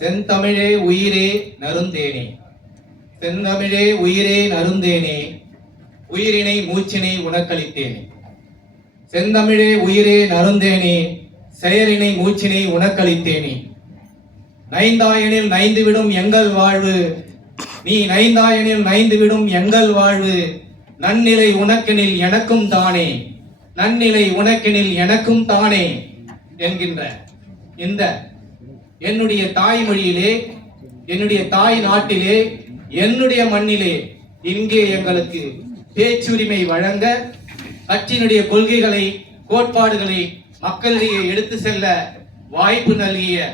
செந்தமிழே உயிரே நறுந்தேனே, செந்தமிழே உயிரே நறுந்தேனே, உயிரினை மூச்சினை உனக்களித்தேனே. செந்தமிழே உயிரே நறுந்தேனே, செயலினை மூச்சினை உனக்களித்தேனே. நைந்தாயனில் நைந்துவிடும் எங்கள் வாழ்வு, நீ நைந்தாயனில் நைந்துவிடும் எங்கள் வாழ்வு. நன்னிலை உனக்கெனில் எனக்கும் தானே, நன்னிலை உனக்கெனில் எனக்கும் தானே என்கின்ற இந்த என்னுடைய தாய்மொழியிலே, என்னுடைய தாய் நாட்டிலே, என்னுடைய மண்ணிலே இங்கே எங்களுக்கு பேச்சுரிமை வழங்க, கட்சியினுடைய கொள்கைகளை கோட்பாடுகளை மக்களிடையே எடுத்து செல்ல வாய்ப்பு நல்கிய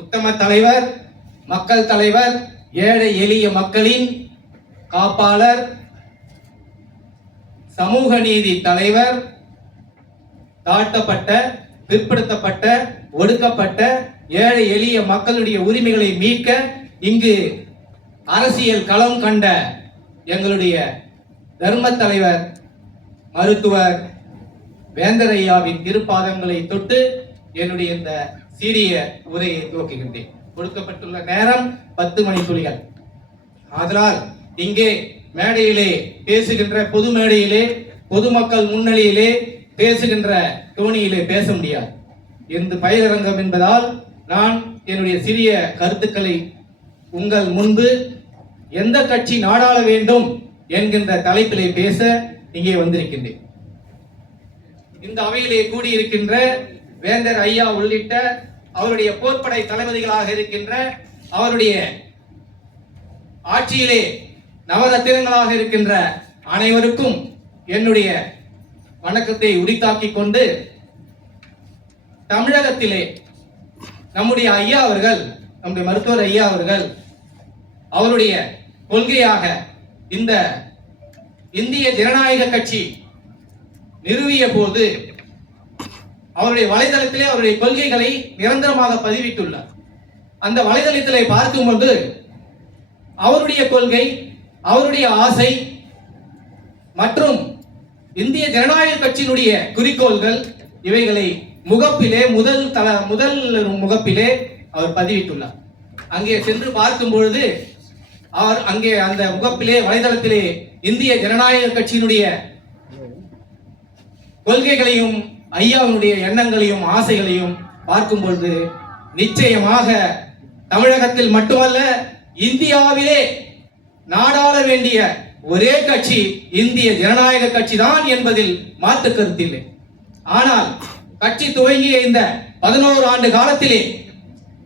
உத்தம தலைவர், மக்கள் தலைவர், ஏழை எளிய மக்களின் காப்பாளர், சமூக நீதி தலைவர், தாழ்த்தப்பட்ட, பிற்படுத்தப்பட்ட, ஒடுக்கப்பட்ட ஏழை எளிய மக்களுடைய உரிமைகளை மீட்க இங்கு அரசியல் களம் கண்ட எங்களுடைய தர்ம தலைவர் மருத்துவர் வேந்தர் ஐயாவின் திருப்பாதங்களை தொட்டு என்னுடைய இந்த சீரிய உரையை துவக்குகின்றேன். கொடுக்கப்பட்டுள்ள நேரம் 10 மணி துளிகள். ஆதலால் இங்கே மேடையிலே பேசுகின்ற பொது மேடையிலே, பொதுமக்கள் முன்னிலையிலே பேசுகின்ற தோணியிலே பேச முடியாது. இந்த பயிலரங்கம் என்பதால் நான் என்னுடைய சிறிய கருத்துக்களை உங்கள் முன்பு எந்த கட்சி நாடாள வேண்டும் என்கின்ற தலைப்பிலே பேச இங்கே வந்திருக்கின்றேன். இந்த அவையிலே கூடியிருக்கின்ற வேந்தர் ஐயா உள்ளிட்ட அவருடைய போர்ப்படை தளபதிகளாக இருக்கின்ற, அவருடைய ஆட்சியிலே நவரத்தினங்களாக இருக்கின்ற அனைவருக்கும் என்னுடைய வணக்கத்தை உரித்தாக்கிக் கொண்டு, தமிழகத்திலே நம்முடைய ஐயா அவர்கள், நம்முடைய மருத்துவர் ஐயா அவர்கள் அவருடைய கொள்கையாக இந்த இந்திய ஜனநாயக கட்சி நிறுவிய போது அவருடைய வலைதளத்திலே அவருடைய கொள்கைகளை நிரந்தரமாக பதிவிட்டுள்ளார். அந்த வலைதளத்திலே பார்க்கும்போது அவருடைய கொள்கை, அவருடைய ஆசை மற்றும் இந்திய ஜனநாயக கட்சியினுடைய குறிக்கோள்கள் இவைகளை முகப்பிலே முதல் முகப்பிலே அவர் பதிவிட்டுள்ளார். அங்கே சென்று பார்க்கும் பொழுது அவர் அங்கே அந்த முகப்பிலே வலைதளத்திலே இந்திய ஜனநாயக கட்சியினுடைய கொள்கைகளையும் ஐயாவுடைய எண்ணங்களையும் ஆசைகளையும் பார்க்கும் பொழுது நிச்சயமாக தமிழகத்தில் மட்டுமல்ல இந்தியாவிலே நாடாள வேண்டிய ஒரே கட்சி இந்திய ஜனநாயக கட்சி தான் என்பதில் மாற்று கருத்தில்லை. ஆனால் கட்சி துவங்கிய இந்த 11 ஆண்டு காலத்திலே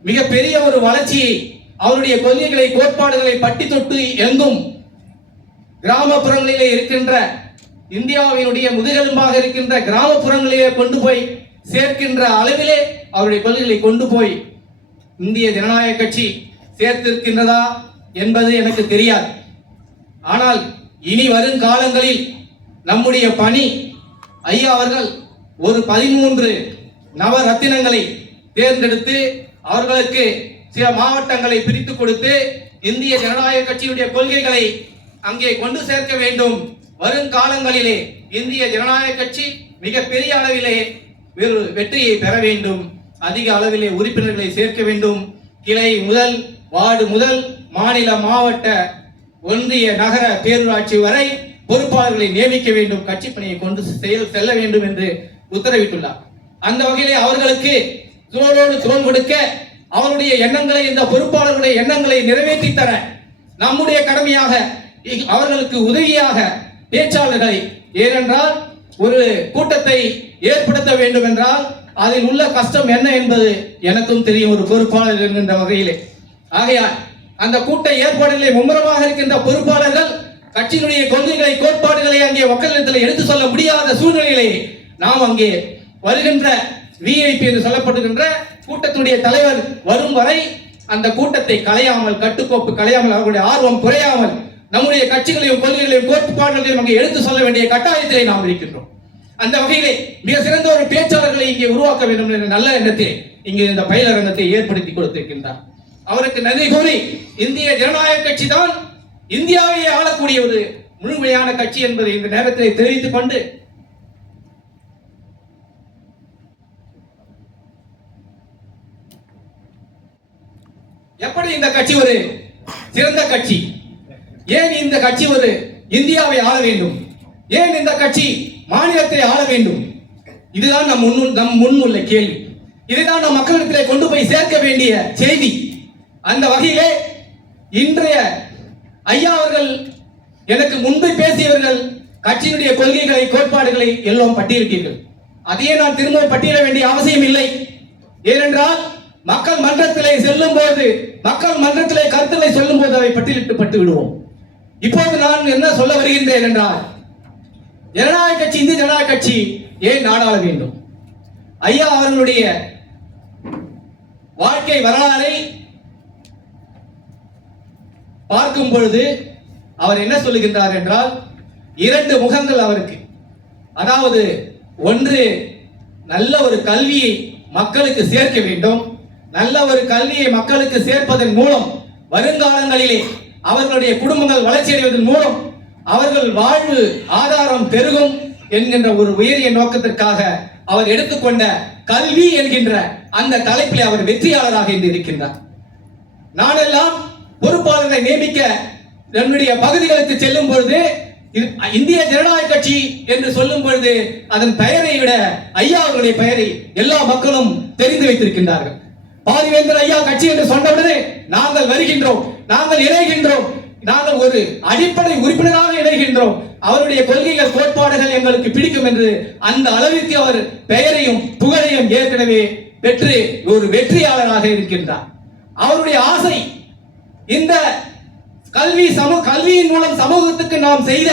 மிகப்பெரிய ஒரு வளர்ச்சியை, அவருடைய கொள்கைகளை கோட்பாடுகளை பட்டி தொட்டு எங்கும் கிராமப்புறங்களிலே இருக்கின்ற, இந்தியாவினுடைய முதுகெலும்பாக இருக்கின்ற கிராமப்புறங்களிலே கொண்டு போய் சேர்க்கின்ற அளவிலே அவருடைய கொள்கைகளை கொண்டு போய் இந்திய ஜனநாயக கட்சி சேர்த்திருக்கின்றதா என்பது எனக்கு தெரியாது. ஆனால் இனி வரும் காலங்களில் நம்முடைய பணி, ஐயா அவர்கள் ஒரு 13 நவரத்தினங்களை தேர்ந்தெடுத்து அவர்களுக்கு சில மாவட்டங்களை பிரித்து கொடுத்து இந்திய ஜனநாயக கட்சியுடைய கொள்கைகளை அங்கே கொண்டு சேர்க்க வேண்டும். வருங்காலங்களிலே இந்திய ஜனநாயக கட்சி மிகப்பெரிய அளவிலே வெற்றியை பெற வேண்டும். அதிக அளவிலே உறுப்பினர்களை சேர்க்க வேண்டும். கிளை முதல், வார்டு முதல், மாநில, மாவட்ட, ஒன்றிய, நகர, பேரூராட்சி வரை பொறுப்பாளர்களை நியமிக்க வேண்டும். கட்சி பணியை கொண்டு செல்ல வேண்டும் என்று உத்தரவிட்டுள்ளார். அந்த வகையிலே அவர்களுக்கு தோளோடு தோள் கொடுக்க, அவருடைய எண்ணங்களை, இந்த பொறுப்பாளர்களுடைய எண்ணங்களை நிறைவேற்றி தர நம்முடைய கடமையாக அவர்களுக்கு உதவியாக பேச்சாளர்களை, ஏனென்றால் ஒரு கூட்டத்தை ஏற்படுத்த வேண்டும் என்றால் அதில் உள்ள கஷ்டம் என்ன என்பது எனக்கும் தெரியும், ஒரு பொறுப்பாளர் என்கின்ற வகையிலே. ஆகையால் அந்த கூட்ட ஏற்பாடுகளை மும்முரமாக இருக்கின்ற பொறுப்பாளர்கள் கட்சியினுடைய கொள்கைகளை, கோட்பாடுகளை அங்கே மக்களிடத்தில் எடுத்து சொல்ல முடியாத சூழ்நிலையிலே நாம் அங்கே வருகின்ற விஐபி என்று சொல்லப்படுகின்ற கூட்டத்தினுடைய தலைவர் வரும் வரை அந்த கூட்டத்தை கலையாமல், கட்டுக்கோப்பு கலையாமல், அவர்களுடைய ஆர்வம் குறையாமல் நம்முடைய கட்சிகளையும் கொள்கைகளையும் கோட்பாடுகளையும் அங்கே எடுத்து சொல்ல வேண்டிய கட்டாயத்திலே நாம் இருக்கின்றோம். அந்த வகையிலே மிக சிறந்த ஒரு பேச்சாளர்களை இங்கே உருவாக்க வேண்டும் என்ற நல்ல எண்ணத்தை இங்கே இந்த பயிலரங்கத்தை ஏற்படுத்தி கொடுத்திருக்கின்றார். அவருக்கு நன்றி கூறி, இந்திய ஜனநாயக கட்சி தான் இந்தியாவை ஆளக்கூடிய ஒரு முழுமையான கட்சி என்பதை இந்த நேரத்தில் தெரிவித்துக் கொண்டு, எப்படி இந்த கட்சி ஒரு சிறந்த கட்சி, ஏன் இந்த கட்சி ஒரு இந்தியாவை ஆள வேண்டும், ஏன் இந்த கட்சி மாநிலத்தை ஆள வேண்டும், இதுதான் நம் முன் உள்ள கேள்வி. இதுதான் நம் மக்களிடத்திலே கொண்டு போய் சேர்க்க வேண்டிய செய்தி. அந்த வகையிலே இன்றைய ஐயா அவர்கள் எனக்கு முன்பு பேசியவர்கள் கட்சியினுடைய கொள்கைகளை, கோட்பாடுகளை எல்லாம் பட்டியலிட்டீர்கள். அதையே நான் திரும்ப பட்டியல வேண்டிய அவசியம் இல்லை. ஏனென்றால் மக்கள் மன்றத்திலே செல்லும் போது, மக்கள் மன்றத்திலே கருத்துக்களை சொல்லும் போது அவை பட்டியலிட்டு விடுவோம். இப்போது நான் என்ன சொல்ல வருகின்றேன் என்றால், ஜனநாயக கட்சி, இந்திய ஜனநாயக கட்சி ஏன் நாடாள வேண்டும்? ஐயா அவர்களுடைய வாழ்க்கை வரலாறை பார்க்கும் பொழுது அவர் என்ன சொல்லுகின்றார் என்றால், இரண்டு முகங்கள் அவருக்கு. அதாவது ஒன்று, நல்ல ஒரு கல்வியை மக்களுக்கு சேர்க்க வேண்டும். நல்ல ஒரு கல்வியை மக்களுக்கு சேர்ப்பதன் மூலம் வருங்காலங்களிலே அவர்களுடைய குடும்பங்கள் வளர்ச்சி அடைவதன் மூலம் அவர்கள் வாழ்வு ஆதாரம் பெருகும் என்கின்ற ஒரு உயரிய நோக்கத்திற்காக அவர் எடுத்துக்கொண்ட கல்வி என்கின்ற அந்த தலைப்பில் அவர் வெற்றியாளராக இருக்கின்றார். நானெல்லாம் பொறுப்பாளர்களை நியமிக்க நம்முடைய பகுதிகளுக்கு செல்லும் பொழுது இந்திய ஜனநாயக கட்சி என்று சொல்லும் பொழுது அதன் பெயரை விட ஐயா அவர்களுடைய பெயரை எல்லா மக்களும் தெரிந்து வைத்திருக்கின்றார்கள். பாரிவேந்தர் ஐயா கட்சி என்று சொன்னவுடனே நாங்கள் வருகின்றோம், நாங்கள் இணைகின்றோம், நாங்கள் ஒரு அடிப்படை உறுப்பினராக இணைகின்றோம், அவருடைய கொள்கைகள், கோட்பாடுகள் எங்களுக்கு பிடிக்கும் என்று அந்த அளவிற்கு அவர் பெயரையும் புகழையும் ஏற்கனவே பெற்று ஒரு வெற்றியாளராக இருக்கின்றார். அவருடைய ஆசை, இந்த கல்வியின் மூலம் சமூகத்துக்கு நாம் செய்த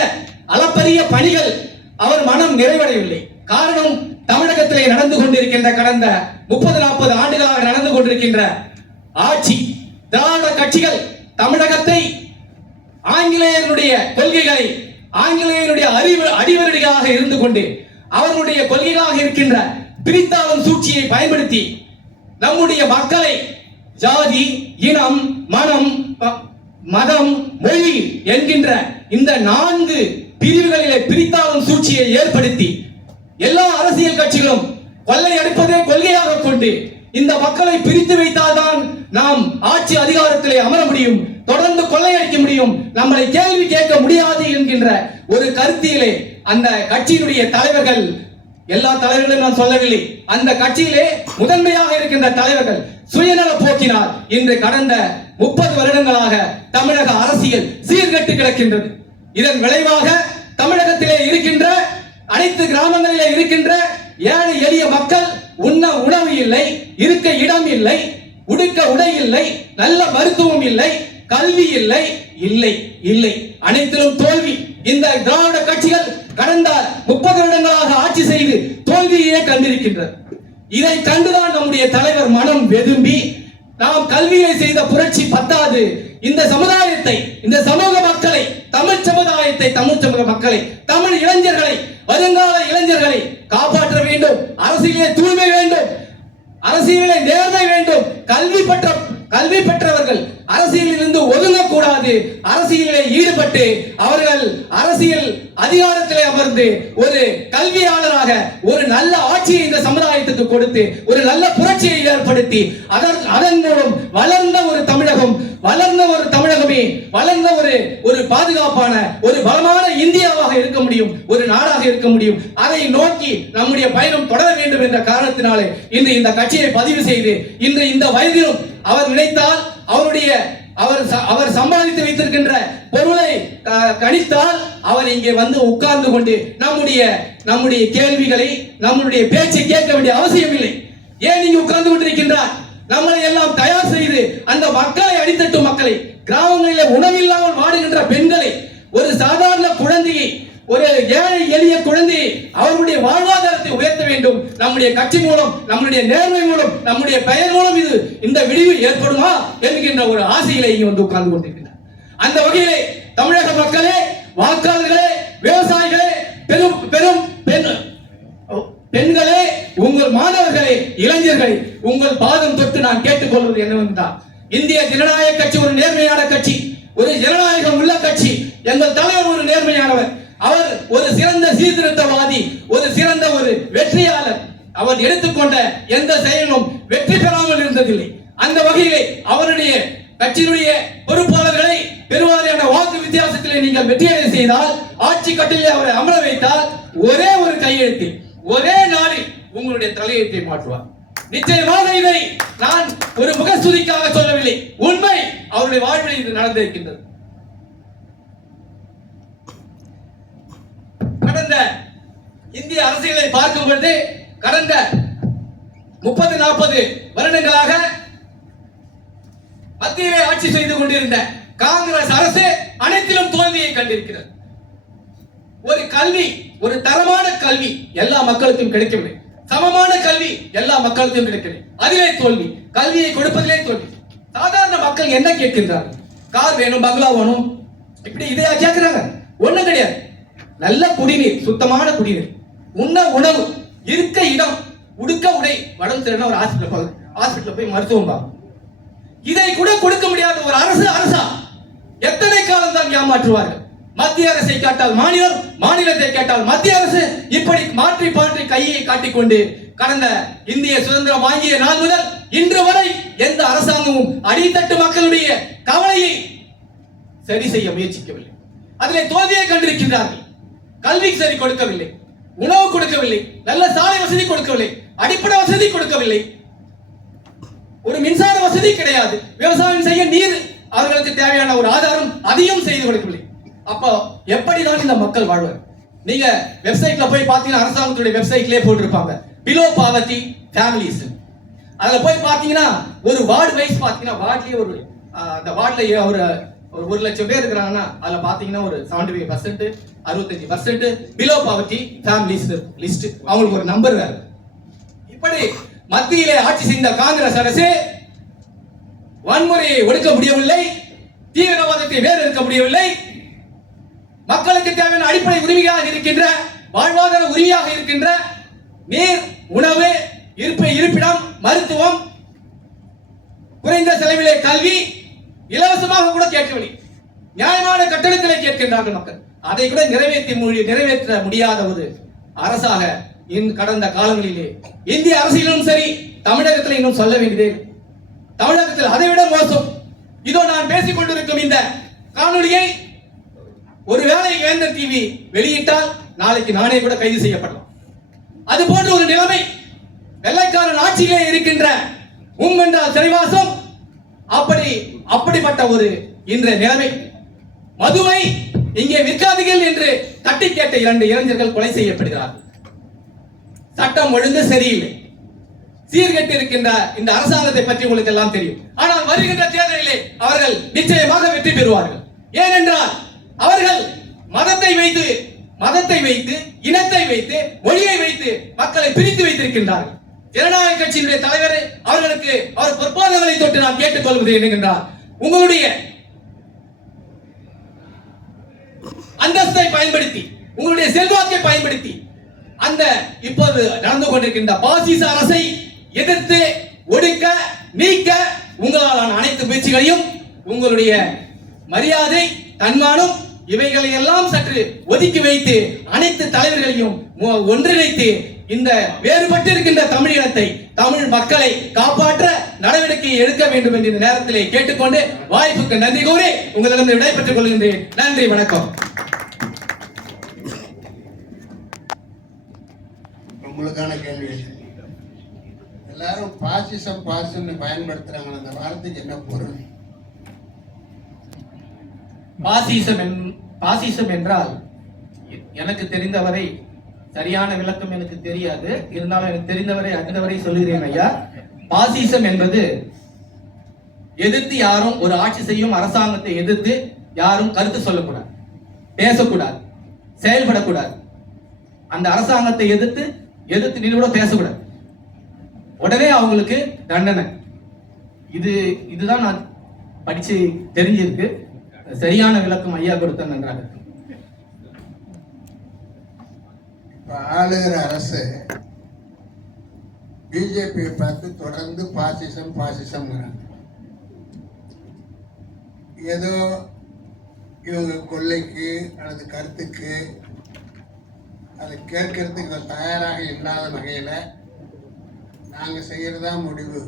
அளப்பரிய பணிகள் அவர் மனம் நிறைவடையவில்லை. காரணம், தமிழகத்திலே நடந்து கொண்டிருக்கின்ற கடந்த 30-40 ஆண்டுகளாக நடந்து கொண்டிருக்கின்ற ஆட்சி, திராவிட கட்சிகள் தமிழகத்தை ஆங்கிலேயருடைய கொள்கைகளை, ஆங்கிலேயருடைய அடிவருடிகளாக இருந்து கொண்டு அவர்களுடைய கொள்கைகளாக இருக்கின்ற பிரித்தாளும் சூழ்ச்சியை பயன்படுத்தி நம்முடைய மக்களை ஜாதி, இனம், மதம், மொழி என்கின்ற இந்த 4 பிரிவுகளிலே பிரித்தாளும் சூழ்ச்சியை ஏற்படுத்தி எல்லா அரசியல் கட்சிகளும் கொள்ளை அடிப்பதே கொள்கையாக கொண்டு இந்த மக்களை பிரித்து வைத்தால்தான் நாம் ஆட்சி அதிகாரத்திலே அமர முடியும், தொடர்ந்து கொள்ளையடிக்க முடியும், நம்மளை கேள்வி கேட்க முடியாது என்கின்ற ஒரு கருத்திலே அந்த கட்சியினுடைய தலைவர்கள், எல்லா தலைவர்களும் நான் சொல்லவில்லை, அந்த கட்சியிலே முதன்மையாக இருக்கின்ற தலைவர்கள் சுயநல போக்கினால் இன்று கடந்த 30 வருடங்களாக தமிழக அரசியல் சீர்கெட்டு கிடக்கின்றது. இதன் விளைவாக தமிழகத்திலே இருக்கின்ற அனைத்து கிராமங்களிலே இருக்கின்ற ஏழை எளிய மக்கள் உண்ண உணவு இல்லை, இருக்க இடம் இல்லை, உடுக்க உடை இல்லை, நல்ல மருத்துவம் இல்லை, கல்வி இல்லை, இல்லை இல்லை அனைத்திலும் தோல்வி. இந்த திராவிட கட்சிகள் கடந்த 30 வருடங்களாக ஆட்சி செய்து தோல்வியே கண்டிருக்கின்றது. இதை கண்டுதான் நம்முடைய தலைவர் மனம் வெதும்பி, நாம் கல்வியை செய்த புரட்சி பத்தாது, இந்த சமுதாயத்தை, இந்த சமூக மக்களை, தமிழ் சமுதாயத்தை, தமிழ் சமூக மக்களை, தமிழ் இளைஞர்களை, வருங்கால இளைஞர்களை காப்பாற்ற வேண்டும். அரசியலே தூய்மை வேண்டும், அரசியலே நேர்மை வேண்டும். கல்வி பெற்றவர்கள் அரசியலில் இருந்து ஒதுங்கக்கூடாது. அரசியலிலே ஈடுபட்டு அவர்கள் அரசியல் அதிகாரத்திலே அமர்ந்து ஒரு கல்வியாளராக ஒரு நல்ல ஆட்சியை இந்த சமுதாயத்துக்கு கொடுத்து ஒரு நல்ல புரட்சியை ஏற்படுத்தி அதன் மூலம் வளர்ந்த ஒரு தமிழகம், வளர்ந்த ஒரு தமிழகமே, வளர்ந்த ஒரு பாதுகாப்பான ஒரு பலமான இந்தியாவாக இருக்க முடியும், ஒரு நாடாக இருக்க முடியும். அதை நோக்கி நம்முடைய பயணம் தொடர வேண்டும் என்ற காரணத்தினாலே இன்று இந்த கட்சியை பதிவு செய்து இன்று இந்த வயதிலும் அவர் நினைத்தால் அவர் சம்பாதித்து வைத்திருக்கின்ற பொருளை கணித்தால் அவர் இங்கே வந்து உட்கார்ந்து கொண்டு நம்முடைய கேள்விகளை, நம்முடைய பேச்சை கேட்க வேண்டிய அவசியம் இல்லை. ஏன் இங்கு உட்கார்ந்து கொண்டிருக்கின்றார்? நம்மளை எல்லாம் தயார் செய்து அந்த மக்களை, அடித்தட்டு மக்களை, கிராமங்களிலே உணவில்லாமல் வாடுகின்ற பெண்களை, ஒரு சாதாரண குழந்தையை, ஒரு ஏழை எளிய குழந்தையை அவர்களுடைய வாழ்வாதாரத்தை உயர்த்த வேண்டும். வேண்டும். நம்முடைய கட்சி மூலம், நம்முடைய நேர்மை மூலம், நம்முடைய பெயர் மூலம் இந்த விடிவு ஏற்படுமா என்கின்ற ஒரு ஆசையிலே இங்கே வந்து உட்கார்ந்து கொண்டிருக்கிறார். அந்த வகையிலே தமிழக மக்களே, வாக்காளர்களே, விவசாயிகளே, பெரும் பெண்களே, உங்கள் மாணவர்களே, இளைஞர்களே, உங்கள் பாதம் தொட்டு நான் கேட்டுக்கொள்வது என்னவென்றால், இந்திய ஜனநாயக கட்சி ஒரு நேர்மையான கட்சி, ஒரு ஜனநாயகம் உள்ள கட்சி. எங்கள் தலைவர் ஒரு நேர்மையானவர். அவர் ஒரு சிறந்த சீர்திருத்தவாதி, ஒரு சிறந்த ஒரு வெற்றியாளர். அவர் எடுத்துக்கொண்ட எந்த செயலும் வெற்றி பெறாமல் இருந்ததில்லை. அந்த வகையிலே அவருடைய கட்சியினுடைய பொறுப்பாளர்களை பெருவாரியான வாக்கு வித்தியாசத்திலே நீங்கள் வெற்றியடை செய்தால், ஆட்சி கட்டிலே அவரை அமர வைத்தால், ஒரே ஒரு கையெழுத்தில், ஒரே நாளில் உங்களுடைய தலையெழுத்தை மாற்றுவார். நிச்சயமாக இதை நான் ஒரு முகஸ்துதிக்காக சொல்லவில்லை. உண்மை, அவருடைய வாழ்வில் இது நடந்திருக்கின்றது. கடந்த இந்திய அரசியலை பார்க்கும் பொழுது கடந்த 30-40 வருடங்களாக மத்தியிலே ஆட்சி செய்து கொண்டிருந்த காங்கிரஸ் அரசு அனைத்திலும் தோல்வியை கண்டிருக்கிறது. ஒரு கல்வி, ஒரு தரமான கல்வி எல்லா மக்களுக்கும் கிடைக்கவில்லை. சமமான கல்வி எல்லா மக்களுக்கும் கிடைக்கவில்லை. அதிலே தோல்வி. கல்வியை கொடுப்பதிலே தோல்வி. சாதாரண மக்கள் என்ன கேட்கின்றார்கள்? கார் வேணும், பங்களா வேணும், இப்படி இதையா கேட்கிறாங்க? ஒண்ணும் கிடையாது. நல்ல குடிநீர், சுத்தமான குடிநீர், உண்ண உணவு, இருக்க இடம், உடுக்க உடை, உடம்பு சரியில்லை ஒரு ஹாஸ்பிட்டல் போய் மருத்துவம் பார்க்கணும். இதை கூட கொடுக்க முடியாத ஒரு அரசா எத்தனை காலம் தான் ஏமாற்றுவார்கள்? மத்திய அரசை கேட்டால் மாநிலம், மாநிலத்தை கேட்டால் மத்திய அரசு, இப்படி மாற்றி மாற்றி கையை காட்டிக்கொண்டு கடந்த இந்திய சுதந்திரம் வாங்கிய நாள் முதல் இன்று வரை எந்த அரசாங்கமும் அடித்தட்டு மக்களுடைய கவலையை சரி செய்ய முயற்சிக்கவில்லை. அதிலே தோல்வியை கண்டிருக்கிறார்கள். கல்வி சரி கொடுக்கவில்லை, உணவு கொடுக்கவில்லை, நல்ல சாலை வசதி கொடுக்கவில்லை, அடிப்படை வசதி கொடுக்கவில்லை, ஒரு மின்சார வசதி கிடையாது, விவசாயம் செய்ய நீர், அவர்களுக்கு தேவையான ஒரு ஆதாரம் அதையும் செய்து கொடுக்கவில்லை. அப்போ எப்படிதான் இந்த மக்கள் வாழ்வார்? நீங்க வெப்சைட்ல போய் பாத்தீங்கன்னா, அரசாங்கத்துடைய வெப்சைட்லயே போட்டிருப்பாங்க பிலோ பாவர்ட்டி ஃபேமிலிஸ். அதுல போய் பாத்தீங்கன்னா ஒரு வார்டு வைஸ் பாத்தீங்கன்னா, வார்ட்லயே ஒரு அந்த வார்டுல ஒரு 1,00,000 பேர் இருக்கிறாங்கன்னா அதுல பாத்தீங்கன்னா ஒரு 75%, 65% பிலோ பாவர்ட்டி ஃபேமிலிஸ் லிஸ்ட். அவங்களுக்கு ஒரு நம்பர் வேற. இப்படி மத்தியிலே ஆட்சி செய்த காங்கிரஸ் அரசு வன்முறையை ஒடுக்க முடியவில்லை, தீவிரவாதத்தை வேறு இருக்க முடியவில்லை, மக்களுக்கு தேவையான அடிப்படை உரிமையாக இருக்கின்ற, வாழ்வாதார உரிமையாக இருக்கின்ற நீர், உணவு, இருப்பிடம், மருத்துவம், குறைந்த செலவிலே கல்வி, இலவசமாக கூட கேட்கவில்லை, நியாயமான கட்டணத்திலே கேட்கின்றார்கள் மக்கள். அதை கூட நிறைவேற்ற முடியாத ஒரு அரசாக கடந்த காலங்களிலே இந்திய அரசியலும் சரி, தமிழகத்தில் இன்னும் சொல்ல வேண்டியதே. தமிழகத்தில் அதைவிட மோசம். இதோ நான் பேசிக் கொண்டிருக்கும் இந்த காணொலியை ஒருவேளை வேந்தர் டிவி வெளியிட்டால் நாளைக்கு நானே கூட கைது செய்யப்படலாம். அது போன்ற ஒரு நிலைமை வெள்ளைக்காரன் ஆட்சியிலே இருக்கின்ற என்றால் சிறைவாசம், அப்படிப்பட்ட ஒரு இன்றைய நிலைமை. மதுவை இங்கே விற்காதீர்கள் என்று தட்டி கேட்ட 2 இளைஞர்கள் கொலை செய்யப்படுகிறார்கள். சட்டம் ஒழுங்கு சரியில்லை, சீர்கெட்டு இருக்கின்ற இந்த அரசாங்கத்தை பற்றி உங்களுக்கு எல்லாம் தெரியும். ஆனால் வருகின்ற தேர்தலிலே அவர்கள் நிச்சயமாக வெற்றி பெறுவார்கள். ஏனென்றால் அவர்கள் மதத்தை வைத்து, இனத்தை வைத்து, மொழியை வைத்து மக்களை பிரித்து வைத்திருக்கின்றார்கள். ஜனநாயக கட்சியினுடைய தலைவர் அவர்களுக்கு அவர் பொறுப்பாளர்களை தொட்டு நான் கேட்டுக்கொள்வது என்னவென்றால், உங்களுடைய அந்தஸ்தை பயன்படுத்தி, உங்களுடைய செல்வாக்கை பயன்படுத்தி அந்த இப்போது நடந்து கொண்டிருக்கின்ற பாசிச அரசை எதிர்த்து ஒடுக்க, நீக்க உங்களாலான அனைத்து முயற்சிகளையும், உங்களுடைய மரியாதை, தன்மானம் இவைகளை எல்லாம் சற்று ஒதுக்கி வைத்து அனைத்து தலைவர்களையும் ஒன்றிணைத்து இந்த வேறுபட்டு இருக்கின்ற தமிழ் இனத்தை, தமிழ் மக்களை காப்பாற்ற நடவடிக்கை எடுக்க வேண்டும் என்ற நேரத்திலே கேட்டுக்கொண்டு வாய்ப்புக்கு நன்றி கூறி உங்களிடம் விடைபெற்றுக் கொள்கின்றேன். நன்றி, வணக்கம். உங்களுக்கான கேள்வி, எல்லாரும் பாசிசம் பயன்படுத்துறாங்க, அந்த வார்த்தைக்கு என்ன பொருள்? பாசிசம் என்றால் எனக்கு தெரிந்தவரை, சரியான விளக்கம் எனக்கு தெரியாது, இருந்தாலும் எனக்கு தெரிந்தவரை அறிந்தவரை சொல்லுகிறேன் ஐயா. பாசிசம் என்பது எதிர்த்து யாரும், ஒரு ஆட்சி செய்யும் அரசாங்கத்தை எதிர்த்து யாரும் கருத்து சொல்லக்கூடாது, பேசக்கூடாது, செயல்படக்கூடாது. அந்த அரசாங்கத்தை எதிர்த்து எதிர்த்து நின்று கூட பேசக்கூடாது, உடனே அவங்களுக்கு தண்டனை. இதுதான் நான் படிச்சு தெரிஞ்சிருக்கு. சரியான விளக்கம் ஐயா கொடுத்த நன்றாக இருக்கு. இப்ப ஆளுகிற அரசு பிஜேபியை பார்த்து தொடர்ந்து பாசிசம்ங்கிறாங்க. ஏதோ இவங்க கொள்ளைக்கு அல்லது கருத்துக்கு அதை கேட்கறதுக்கு தயாராக இல்லாத வகையில் நாங்கள் செய்கிறதா முடிவு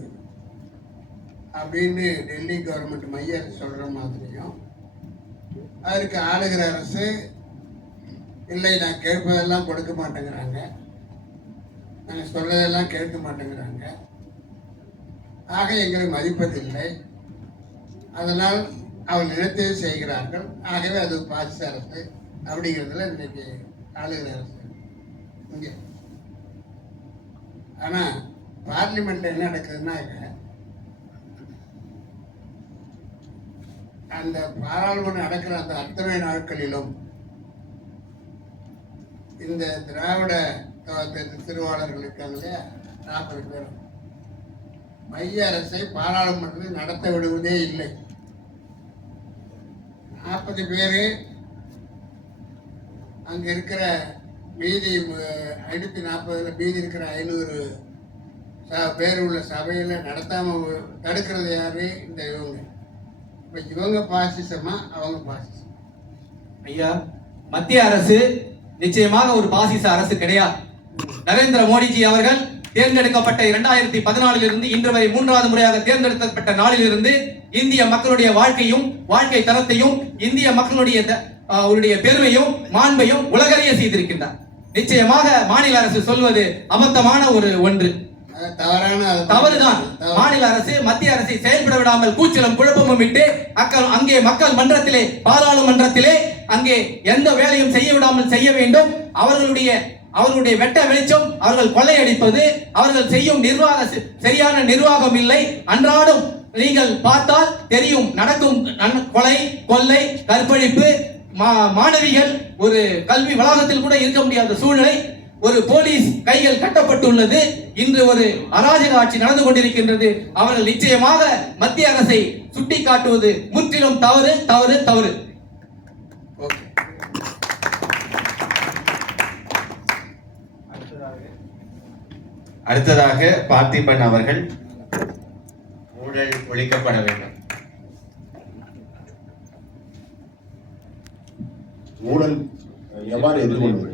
அப்படின்னு டெல்லி கவர்மெண்ட் மைய அரசு சொல்கிற மாதிரியும், அதற்கு ஆளுகிற அரசு இல்லை நான் கேட்பதெல்லாம் கொடுக்க மாட்டேங்கிறாங்க, நாங்கள் சொல்றதெல்லாம் கேட்க மாட்டேங்கிறாங்க, ஆக எங்களை மதிப்பதில்லை, அதனால் அவள் நினைத்ததை செய்கிறார்கள், ஆகவே அது பாசிச அரசு அப்படிங்கிறதுல இன்னைக்கு ஆளுகிற அரசு இங்கே. ஆனால் பார்லிமெண்ட்ல என்ன நடக்குதுன்னா, அந்த பாராளுமன்றம் நடக்கிற அந்த அத்தனை நாட்களிலும் இந்த திராவிட திருவாளர்கள் இருக்காங்க இல்லையா, 40 பேர் மைய அரசை பாராளுமன்றத்தில் நடத்த விடுவதே இல்லை. 40 பேர் அங்க இருக்கிற மீதி 540 மீதி இருக்கிற 500 பேர் உள்ள சபையில நடத்தாம தடுக்கிறது யாரு? இந்த இவங்க. இப்ப இவங்க பாசிசமா அவங்க பாசிசம்? ஐயா, மத்திய அரசு நிச்சயமாக ஒரு பாசிச அரசு கிடையாது. நரேந்திர மோடிஜி அவர்கள் தேர்ந்தெடுக்கப்பட்ட 2014 இருந்து இன்று வரை 3வது முறையாக தேர்ந்தெடுக்கப்பட்ட நாளிலிருந்து இந்திய மக்களுடைய வாழ்க்கையும் வாழ்க்கை தரத்தையும் இந்திய மக்களுடைய பெருமையும் மாண்பையும் உலகறிய செய்திருக்கின்றார். நிச்சயமாக மாநில அரசு சொல்வது அபத்தமான ஒன்று, தவறுதான். மாநில அரசு மத்திய அரசை செயல்பட விடாமல் கூச்சலும் குழப்பமும் விட்டு அங்கே மக்கள் மன்றத்திலே பாராளுமன்றத்திலே அங்கே எந்த வேலையும் செய்ய விடாமல் செய்ய வேண்டும். அவர்களுடைய வெட்ட வெளிச்சம், அவர்கள் கொள்ளையடிப்பது, அவர்கள் செய்யும் சரியான நிர்வாகம் இல்லை. அன்றாடம் நீங்கள் பார்த்தால் தெரியும், நடக்கும் கொலை, கொள்ளை, கற்பழிப்பு, மாணவிகள் ஒரு கல்வி வளாகத்தில் கூட இருக்க முடியாத சூழ்நிலை, ஒரு போலீஸ் கைகள் கட்டப்பட்டுள்ளது. இன்று ஒரு அராஜக ஆட்சி நடந்து கொண்டிருக்கின்றது. அவர்கள் நிச்சயமாக மத்திய அரசை சுட்டி காட்டுவது முற்றிலும் தவறு தவறு தவறு. அடுத்ததாக பார்த்திபன் அவர்கள், ஊழல் ஒழிக்கப்பட வேண்டும். ஊழல் எவ்வாறு எதிர்கொள்வது?